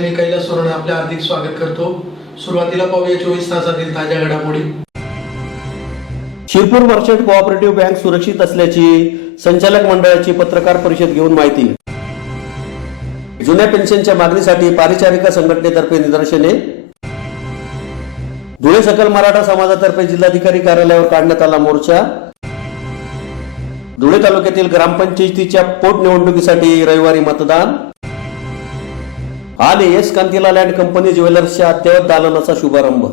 आणि मी कैलास सोनवणे आपले हार्दिक स्वागत करतो। सुरुवातीला पाहूया 24 तासातील ताज्या घडामोडी। शिरपूर मर्चंट कोऑपरेटिव्ह बँक सुरक्षित असल्याची संचालक मंडळाची पत्रकार परिषद घेऊन माहिती। जुन्या पेन्शनच्या मागणीसाठी परिचारिका संघटनेतर्फे निदर्शने। धुळे सकल मराठा समाजातर्फे जिल्हाधिकारी कार्यालयावर काढण्यात आला मोर्चा। धुळे तालुक्यातील ग्रामपंचायतीच्या पोटनिवडणुकीसाठी रविवारी मतदान। आणि एस कांतीलाल अँड कंपनी ज्वेलर्सच्या अद्ययावत दालनाचा शुभारंभ।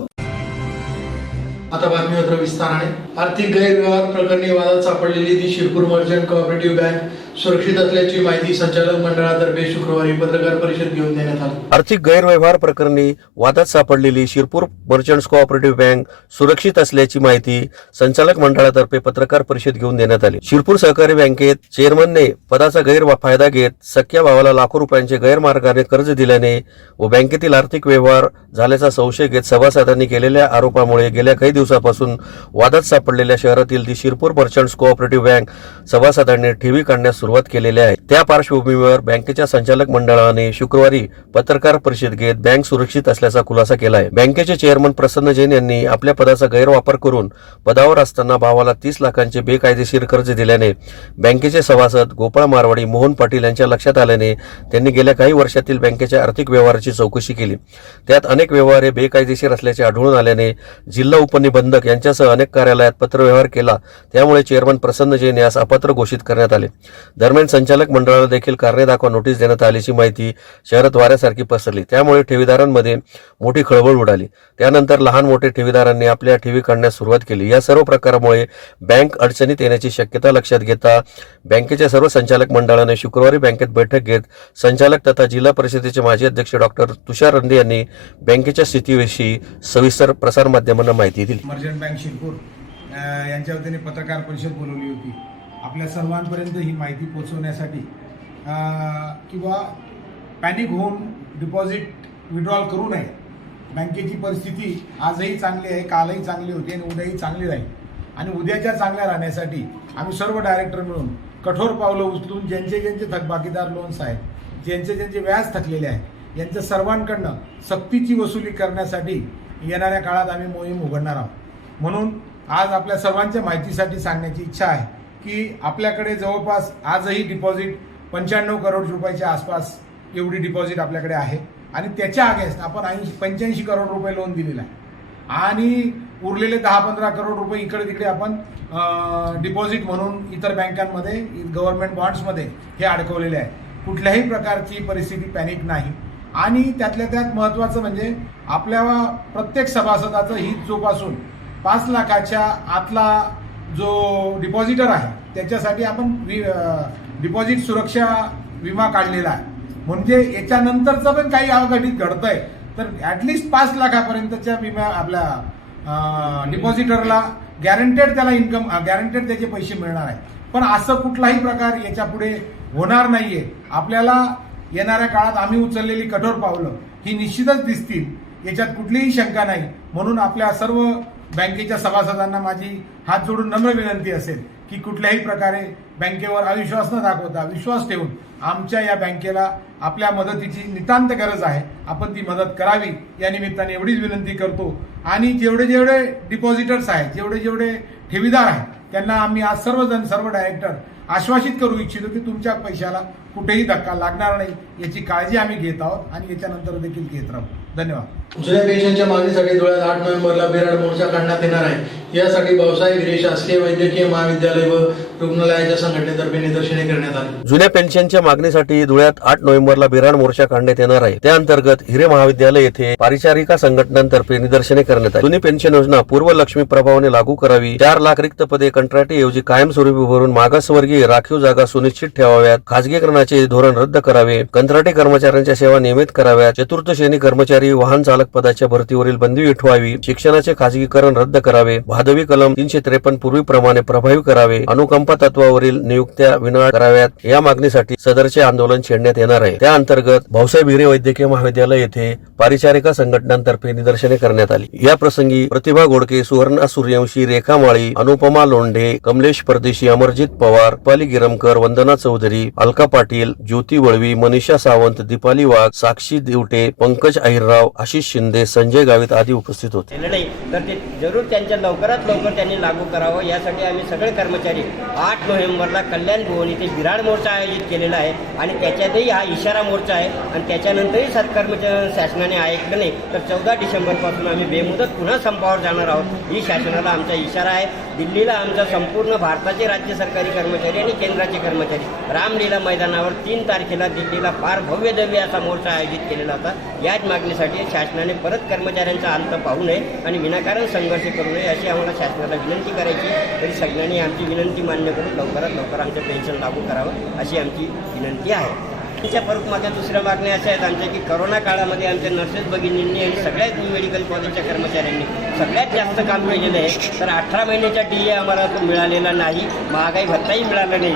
आता बातमीपत्र विस्ताराने। आर्थिक गैरव्यवहार प्रकरणी वादात सापडलेली दी शिरपूर मर्चंट कोऑपरेटिव्ह बँक सुरक्षित असल्याची माहिती संचालक मंडळातर्फे शुक्रवारी पत्रकार परिषद घेऊन देण्यात आली। आर्थिक गैरव्यवहार प्रकरणी वादात सापडलेली शिरपूर मर्चंट्स कोऑपरेटिव्ह बँक सुरक्षित असल्याची माहिती संचालक मंडळातर्फे पत्रकार परिषद घेऊन देण्यात आली। शिरपूर सहकारी बँकेत चेअरमनने पदाचा गैरफायदा घेत सख्या भावाला लाखो रुपयांचे गैरमार्गाने कर्ज दिल्याने व बँकेतील आर्थिक व्यवहार झाल्याचा संशय घेत सभासदांनी केलेल्या आरोपामुळे गेल्या काही दिवसापासून वादात सापडलेल्या शहरातील दी शिरपूर मर्चंट्स कोऑपरेटिव्ह बँक सभासदांनी ठेवी काढण्यास सुरुवात केलेली आहे। त्या पार्श्वभूमीवर बँकेच्या संचालक मंडळाने शुक्रवारी पत्रकार परिषद घेत बँक सुरक्षित असल्याचा खुलासा केला आहे। बँकेचे चेअरमन प्रसन्न जैन यांनी आपल्या पदाचा गैरवापर करून पदावर असताना भावाला 30 लाखांचे बेकायदेशीर कर्ज दिल्याने बँकेचे सभासद गोपाळ मारवाडी, मोहन पाटील यांच्या लक्षात आल्याने त्यांनी गेल्या काही वर्षातील बँकेच्या आर्थिक व्यवहाराची चौकशी केली। त्यात अनेक व्यवहार हे बेकायदेशीर असल्याचे आढळून आल्याने जिल्हा उपनिबंधक यांच्यासह अनेक कार्यालयात पत्रव्यवहार केला। त्यामुळे चेअरमन प्रसन्न जैन यास अपात्र घोषित करण्यात आले। दरम्यान संचालक मंडळाला देखील कारणे दाखवा नोटीस देण्यात आल्याची माहिती शहरात वाऱ्यासारखी पसरली। त्यामुळे ठेवीदारांमध्ये मोठी खळबळ उडाली। त्यानंतर लहान मोठे ठेवीदारांनी आपल्या ठेवी काढण्यास सुरुवात केली। या सर्व प्रकारामुळे बँक अडचणीत येण्याची शक्यता लक्षात घेता बँकेच्या सर्व संचालक मंडळाने शुक्रवारी बँकेत बैठक घेत संचालक तथा जिल्हा परिषदेचे माजी अध्यक्ष डॉक्टर तुषार रंदे यांनी बँकेच्या स्थितीविषयी सविस्तर प्रसार माध्यमांना माहिती दिली। मर्चंट बँक शिरपूर यांच्या वतीने पत्रकार परिषद बोलवली होती आपल्या सर्वांपर्यंत ही माहिती पोहोचवण्यासाठी किंवा पॅनिक होऊन डिपॉझिट विड्रॉल करू नये। बँकेची परिस्थिती आजही चांगली आहे, कालही चांगली होती आणि उद्याही चांगली राहील आणि उद्याच्या चांगल्या राहण्यासाठी आम्ही सर्व डायरेक्टर मिळून कठोर पावलं उचलून ज्यांचे थकबाकीदार लोन्स आहेत, ज्यांचे व्याज थकलेले आहे यांच्या सर्वांकडनं सक्तीची वसुली करण्यासाठी येणाऱ्या काळात आम्ही मोहीम उघडणार आहोत। म्हणून आज आपल्या सर्वांच्या माहितीसाठी सांगण्याची इच्छा आहे की आपल्याकडे जवळपास आजही डिपॉझिट 95 करोड रुपयाच्या आसपास एवढी डिपॉझिट आपल्याकडे आहे आणि त्याच्या अगेन्स्ट आपण 85 करोड रुपये लोन दिलेलं आहे आणि उरलेले 10-15 करोड रुपये इकडे तिकडे आपण डिपॉझिट म्हणून इतर बँकांमध्ये, गव्हर्नमेंट बॉन्ड्समध्ये हे अडकवलेले आहे। कुठल्याही प्रकारची परिस्थिती पॅनिक नाही आणि त्यातल्या त्यात महत्त्वाचं म्हणजे आपल्या प्रत्येक सभासदाचं हित जोपासून 5 लाखाच्या आतला जो डिपॉझिटर आहे त्याच्यासाठी आपण डिपॉझिट सुरक्षा विमा काढलेला आहे। म्हणजे याच्यानंतरचं पण काही अवघटित घडतंय तर ॲटलिस्ट 5 लाखापर्यंतच्या विमा आपल्या डिपॉझिटरला गॅरंटेड त्याला इन्कम, गॅरंटेड त्याचे पैसे मिळणार आहे। पण असं कुठलाही प्रकार याच्या पुढे होणार नाहीये। आपल्याला येणाऱ्या काळात आम्ही उचललेली कठोर पावलं ही निश्चितच दिसतील, याच्यात कुठलीही शंका नाही। म्हणून आपल्या सर्व बँकेच्या सभासदांना माझी हात जोडून नम्र विनंती असेल की कुठल्याही प्रकारे बँकेवर अविश्वास न दाखवता विश्वास ठेवून आमच्या या बँकेला आपल्या मदतीची नितांत गरज आहे, आपण ती मदत करावी या निमित्ताने एवढीच विनंती करतो। आणि जेवढे डिपॉझिटर्स आहेत, जेवढे ठेवीदार आहेत त्यांना आम्ही आज सर्व डायरेक्टर आश्वासित करू इच्छितो की तुमच्या पैशाला कुठेही धक्का लागणार नाही याची काळजी आम्ही घेत आहोत आणि याच्यानंतर देखील घेत राहू। धन्यवाद। जुन्या पेन्शनच्या मागणीसाठी धुळ्यात 8 नोव्हेंबरला बिराड मोर्चा काढण्यात येणार आहे। यासाठी भाऊसाहेब हिरे शासकीय वैद्यकीय महाविद्यालय व रुग्णालयाच्या संघटनेतर्फे निदर्शने करण्यात आली। जुन्या पेन्शनच्या मागणीसाठी धुळ्यात 8 नोव्हेंबरला बिराड मोर्चा काढण्यात येणार आहे। त्या अंतर्गत हिरे महाविद्यालय येथे परिचारिका संघटनांतर्फे निदर्शने करण्यात आली। जुनी पेन्शन योजना पूर्व लक्ष्मी प्रभावाने लागू करावी, 4 लाख रिक्त पदे कंत्राटी ऐवजी कायमस्वरूपी भरून मागासवर्गीय राखीव जागा सुनिश्चित ठेवाव्यात, खाजगीकरणाचे धोरण रद्द करावे, कंत्राटी कर्मचाऱ्यांच्या सेवा नियमित कराव्यात, चतुर्थ श्रेणी कर्मचारी वाहन चालक पदाच्या भरतीवरील बंदी उठवावी, शिक्षणाचे खाजगीकरण रद्द करावे, भादवी कलम 353 पूर्वीप्रमाणे प्रभावी करावे, अनुकंपा तत्वावरील नियुक्त्या विनाळ कराव्यात या मागणीसाठी सदरचे आंदोलन छेडण्यात येणार आहे। त्या अंतर्गत भाऊसाहेब हिरे वैद्यकीय महाविद्यालय येथे परिचारिका संघटनांतर्फे निदर्शने करण्यात आली। या प्रसंगी प्रतिभा गोडके, सुवर्णा सूर्यवंशी, रेखा माळी, अनुपमा लोंढे, कमलेश परदेशी, अमरजित पवार, दीपाली गिरमकर, वंदना चौधरी, अलका पाटील, ज्योती वळवी, मनीषा सावंत, दीपाली वाघ, साक्षी दिवटे, पंकज अहिरराव, आशिष शिंदे, संजय गावित आदी उपस्थित होते. केलं नाही तर ते जरूर त्यांच्या लवकरात लवकर त्यांनी लागू करावं यासाठी आम्ही सगळे कर्मचारी 8 नोव्हेंबरला कल्याण भवन इथे विराड मोर्चा आयोजित केलेला आहे आणि त्याच्यातही हा इशारा मोर्चा आहे आणि त्याच्यानंतरही कर्मचारी शासनाने ऐकलं नाही तर 14 डिसेंबरपासून आम्ही बेमुदत पुन्हा संपावर जाणार आहोत. ही शासनाला आमचा इशारा आहे. दिल्लीला आमच्या संपूर्ण भारताचे राज्य सरकारी कर्मचारी आणि केंद्राचे कर्मचारी रामलीला मैदानावर 3 तारखेला दिल्लीला फार भव्य दिव्य असा मोर्चा आयोजित केलेला होता. याच मागणीसाठी शासनाने परत कर्मचाऱ्यांचा अंत पाहू नये आणि विनाकारण संघर्ष करू नये अशी आम्हाला शासनाला विनंती करायची. तरी सगळ्यांनी आमची विनंती मान्य करून लवकरात लवकर आमचं पेन्शन लागू करावं अशी आमची विनंती आहे. त्यांच्या परत माझ्या दुसऱ्या मागण्या अशा आहेत आमच्या की करोना काळामध्ये आमच्या नर्सेस भगिनींनी आणि सगळ्याच मेडिकल कॉलेजच्या कर्मचाऱ्यांनी सगळ्यात जास्त काम केलेलं आहे. तर 18 महिन्याचा DA आम्हाला तो मिळालेला नाही. महागाई भत्ताही मिळाला नाही.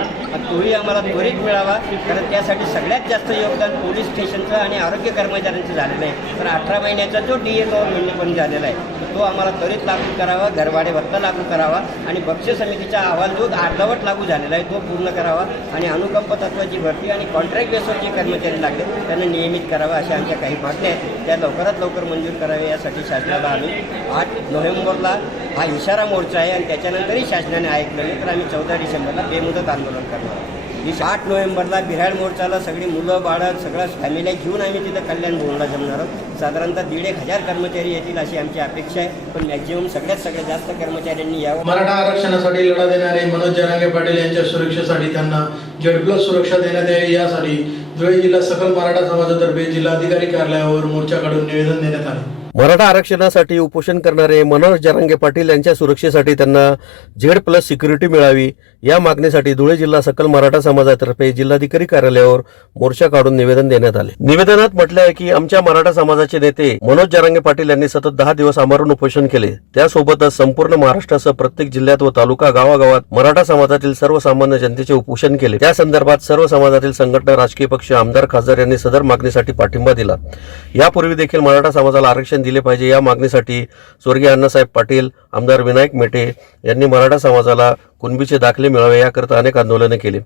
तोही आम्हाला त्वरित मिळावा कारण त्यासाठी सगळ्यात जास्त योगदान पोलीस स्टेशनचं आणि आरोग्य कर्मचाऱ्यांचं झालेलं आहे. तर 18 महिन्याचा जो DA गव्हर्नमेंटने पण झालेला आहे तो आम्हाला त्वरित लागू करावा. घरभाडे भत्ता लागू करावा आणि बक्षीस समितीचा अहवाल जो अर्धवट लागू झालेला आहे तो पूर्ण करावा आणि अनुकंप तत्वाची भरती आणि कॉन्ट्रॅक्ट बेसवर जे कर्मचारी लागले त्यांना नियमित करावा अशा आमच्या काही मागण्या आहेत. त्या लवकरात लवकर मंजूर कराव्या यासाठी शासनाला आम्ही 8 नोव्हेंबरला हा इशारा मोर्चा आहे आणि त्याच्यानंतरही शासनाने ऐकलं नाही तर आम्ही 14 डिसेंबरला बेमुदत आंदोलन करणार आहोत. 8 नोव्हेंबरला बिराड मोर्चाला सगळी मुलं बाळं सगळं फॅमिली घेऊन आम्ही तिथं कल्याण भवनला जमणार आहोत. साधारणतः 1,500 कर्मचारी येतील अशी आमची अपेक्षा आहे. पण मॅक्झिमम सगळ्यात जास्त कर्मचाऱ्यांनी यावं. मराठा आरक्षणासाठी लढा देणारे मनोज जरांगे पाटील यांच्या सुरक्षेसाठी त्यांना Z+ सुरक्षा देण्यात यावी यासाठी धुळे जिल्हा सकल मराठा समाजातर्फे जिल्हाधिकारी कार्यालयावर मोर्चा काढून निवेदन देण्यात आले. मराठा आरक्षणासाठी उपोषण करणारे मनोज जरांगे पाटील यांच्या सुरक्षेसाठी त्यांना Z+ सिक्युरिटी मिळावी या मागणीसाठी धुळे जिल्हा सकल मराठा समाजातर्फे जिल्हाधिकारी कार्यालयावर मोर्चा काढून निवेदन देण्यात आले. निवेदनात म्हटले आहे की आमच्या मराठा समाजाचे नेते मनोज जरांगे पाटील यांनी सतत 10 दिवस आमरण उपोषण केले. त्यासोबतच संपूर्ण महाराष्ट्रासह प्रत्येक जिल्ह्यात व तालुका गावागावात मराठा समाजातील सर्वसामान्य जनतेचे उपोषण केले. त्या संदर्भात सर्व समाजातील संघटना, राजकीय पक्ष, आमदार, खासदार यांनी सदर मागणीसाठी पाठिंबा दिला. यापूर्वी देखील मराठा समाजाला आरक्षण दिले पाहिजे या मागणीसाठी स्वर्गीय अण्णासाहेब पाटील, आमदार विनायक मेटे यांनी मराठा समाजाला कुणबीचे दाखले मिळावे याकरता अनेक आंदोलने केली.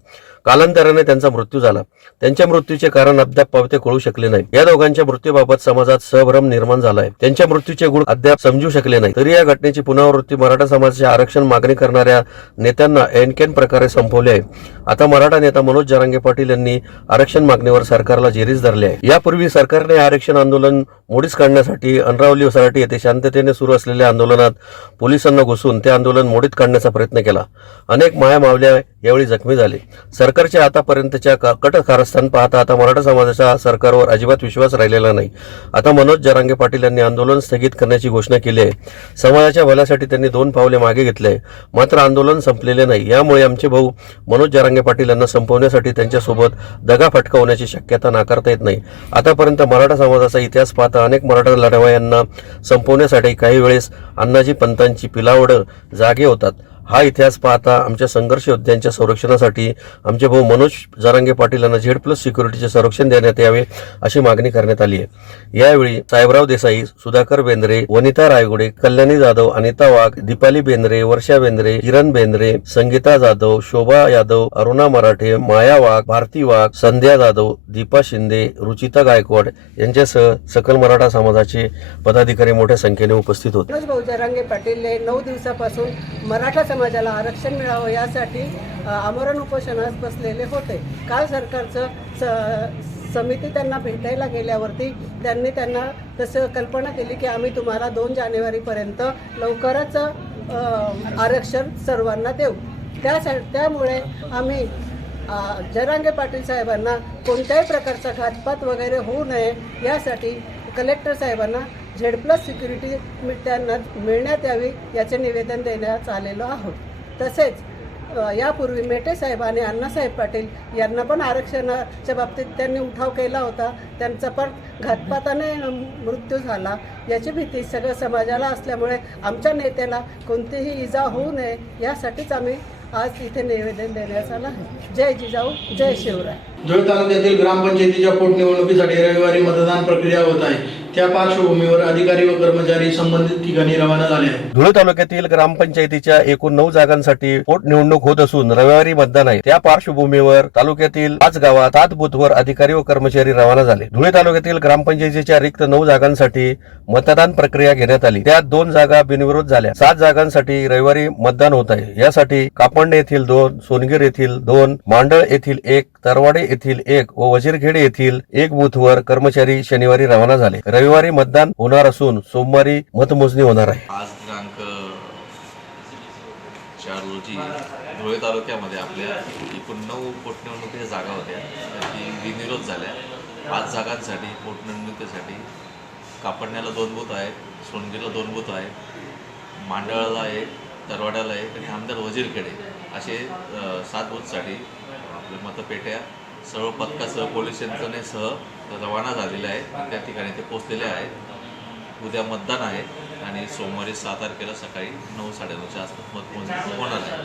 कालांतराने त्यांचा मृत्यू झाला. त्यांच्या मृत्यूचे कारण अद्याप पावते कळू शकले नाही. या दोघांच्या मृत्यूबाबत समाजात संभ्रम निर्माण झाला आहे. त्यांच्या मृत्यूचे गुण अद्याप समजू शकले नाही. तरी या घटनेची पुनरावृत्ती मराठा समाजाचे आरक्षण मागणी करणाऱ्या नेत्यांना एनकेन प्रकारे संपवले आहे. आता मराठा नेता मनोज जरांगे पाटील यांनी आरक्षण मागणीवर सरकारला जेरीस धरले आहे. यापूर्वी सरकारने आरक्षण आंदोलन मोडीस काढण्यासाठी अनरावली वसाहती येथे शांततेने सुरू असलेल्या आंदोलनात पोलिसांना घुसून ते आंदोलन मोडीत काढण्याचा प्रयत्न केला. अनेक माया मावल्या यावेळी जखमी झाले. सरकारच्या आतापर्यंतच्या कट कारस्थान पाहता आता मराठा समाजाचा सरकारवर अजिबात विश्वास राहिलेला नाही. आता मनोज जरांगे पाटील यांनी आंदोलन स्थगित करण्याची घोषणा केली आहे. समाजाच्या भल्यासाठी त्यांनी 2 पावले मागे घेतले आहे. मात्र आंदोलन संपलेले नाही. यामुळे आमचे भाऊ मनोज जरांगे पाटील यांना संपवण्यासाठी त्यांच्यासोबत दगा फटकावण्याची शक्यता नाकारता येत नाही. आतापर्यंत मराठा समाजाचा इतिहास पाहता अनेक मराठा लढवयांना संपवण्यासाठी काही वेळेस अण्णाजी पंतांची पिलावड जागे होतात. हा इतिहास पाहता आमच्या संघर्ष योद्ध्यांच्या संरक्षणासाठी आमचे भाऊ मनोज जरांगे पाटील यांना Z+ सिक्युरिटीचे संरक्षण देण्यात यावे अशी मागणी करण्यात आली आहे. यावेळी साहेबराव देसाई, सुधाकर बेंद्रे, वनिता रायगुडे, कल्याणी जाधव, अनिता वाघ, दीपाली बेंद्रे, वर्षा बेंद्रे, किरण बेंद्रे, संगीता जाधव, शोभा यादव, अरुणा मराठे, माया वाघ, भारती वाघ, संध्या जाधव, दीपा शिंदे, रुचिता गायकवाड यांच्यासह सकल मराठा समाजाचे पदाधिकारी मोठ्या संख्येने उपस्थित होते. मनोज भाऊ जरांगे पाटील हे 9 दिवसापासून मराठा समाजाला आरक्षण मिळावं यासाठी आमरण उपोषणास बसलेले होते. काल सरकारचं समिती त्यांना भेटायला गेल्यावरती त्यांना तसं कल्पना केली की आम्ही तुम्हाला 2 जानेवारीपर्यंत लवकरच आरक्षण सर्वांना देऊ. त्यामुळे आम्ही जरांगे पाटील साहेबांना कोणत्याही प्रकारचा घातपात वगैरे होऊ नये यासाठी कलेक्टर साहेबांना Z+ सिक्युरिटी त्यांना मिळण्यात यावी याचे निवेदन देण्यात आलेलो आहोत. तसेच यापूर्वी मेटे साहेब आणि अण्णासाहेब पाटील यांना पण आरक्षणाच्या बाबतीत त्यांनी उठाव केला होता. त्यांचा पण घातपाताने मृत्यू झाला याची भीती सगळ्या समाजाला असल्यामुळे आमच्या नेत्याला कोणतीही इजा होऊ नये यासाठीच आम्ही आज इथे निवेदन देण्यात आलं आहे. जय जिजाऊ, जय शिवराय. धुळे तालुक्यातील ग्रामपंचायतीच्या पोटनिवडणुकीसाठी रविवारी मतदान प्रक्रिया होत आहे. त्या पार्श्वभूमीवर अधिकारी व कर्मचारी संबंधित ठिकाणी रवाना झाले आहेत. धुळे तालुक्यातील ग्रामपंचायतीच्या एकूण 9 जागांसाठी पोटनिवडणूक होत असून रविवारी मतदान आहे. त्या पार्श्वभूमीवर तालुक्यातील 5 गावात 7 बूथवर अधिकारी व कर्मचारी रवाना झाले. धुळे तालुक्यातील ग्रामपंचायतीच्या रिक्त 9 जागांसाठी मतदान प्रक्रिया घेण्यात आली. त्यात 2 जागा बिनविरोध झाल्या. 7 जागांसाठी रविवारी मतदान होत आहे. यासाठी कापंडे येथील 2, सोनगीर येथील 2, मांडळ येथील 1, तरवाडे येथील 1 व वजीरखेड येथील 1 बूथवर कर्मचारी शनिवारी रवाना झाले. रविवारी मतदान होणार असून सोमवारी मतमोजणी होणार आहे. आज दिनांक 4 रोजी धुळे तालुक्यामध्ये आपल्या एकूण 9 पोटनिवडणुकीच्या जागा होत्या. त्याची बिनविरोध झाल्या. 5 जागांसाठी पोटनिवडणुकीसाठी कापडण्याला 2 बूथ आहेत, सोनगीरला 2 बूथ आहेत, मांडळाला 1, तरवाड्याला 1 आणि आमदार वजीरखेडे असे 7 बूथसाठी आपल्या मतपेट्या सर्व पथकासह पोलीस यंत्रणेसह रवाना झालेल्या आहेत. त्या ठिकाणी ते पोहोचलेले आहेत. उद्या मतदान आहे आणि सोमवारी 6 तारखेला सकाळी 9-9:30च्या आसपास मतमोजणी होणार आहे.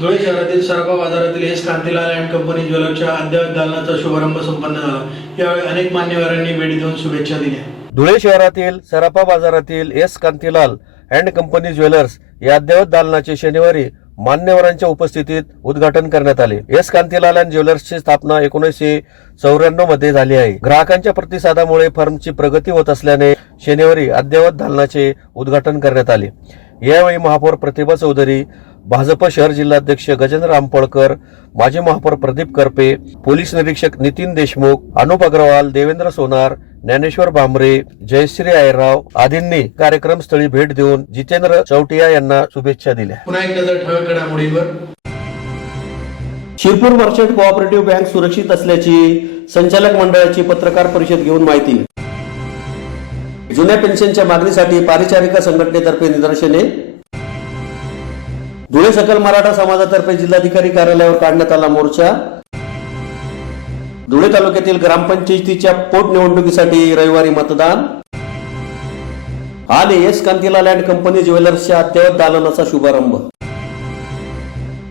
धुळे शहरातील सराफा बाजारातील एस कांतीलाल अँड कंपनी ज्वेलर्सच्या अद्ययावत दालनाचा शुभारंभ संपन्न झाला. यावेळी अनेक मान्यवरांनी भेटी देऊन शुभेच्छा दिल्या. धुळे शहरातील सराफा बाजारातील S Kantilal and company jewellers या अद्ययावत दालनाचे शनिवारी मान्यवरांच्या उपस्थितीत उद्घाटन करण्यात आले. एस कांतीलाल अँड ज्वेलर्सची स्थापना 1994 मध्ये झाली आहे. ग्राहकांच्या प्रतिसादामुळे फर्मची प्रगती होत असल्याने शनिवारी अद्ययावत दालनाचे उद्घाटन करण्यात आले. यावेळी महापौर प्रतिभा चौधरी, भाजप शहर जिल्हाध्यक्ष गजेंद्र आंबळकर, माजी महापौर प्रदीप करपे, पोलीस निरीक्षक नितीन देशमुख, अनुप अग्रवाल, देवेंद्र सोनार, ज्ञानेश्वर भांबरे, जयश्री आयराव आदींनी कार्यक्रमस्थळी भेट देऊन जितेंद्र चौटिया यांना शुभेच्छा दिल्या. पुन्हा एक नजर ठळक घडामोडींवर. शिरपूर मर्चंट कोऑपरेटिव्ह बँक सुरक्षित असल्याची संचालक मंडळाची पत्रकार परिषद घेऊन माहिती. जुन्या पेन्शनच्या मागणीसाठी पारिचारिका संघटनेतर्फे निदर्शने. धुळे सकल मराठा समाजातर्फे जिल्हाधिकारी कार्यालयावर काढण्यात आला मोर्चा. धुळे तालुक्यातील ग्रामपंचायतीच्या पोटनिवडणुकीसाठी रविवारी मतदान. आणि एस कांतीलाल अँड कंपनी ज्वेलर्सच्या अद्ययावत दालनाचा शुभारंभ.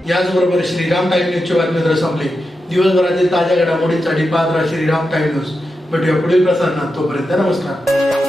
याचबरोबर श्रीराम टाइम न्यूजचे बातमीपत्र संपले. दिवसभरातील ताज्या घडामोडींसाठी पाहत राहा श्रीराम टाइम न्यूज. भेटूया पुढील प्रसारणात. तोपर्यंत नमस्कार.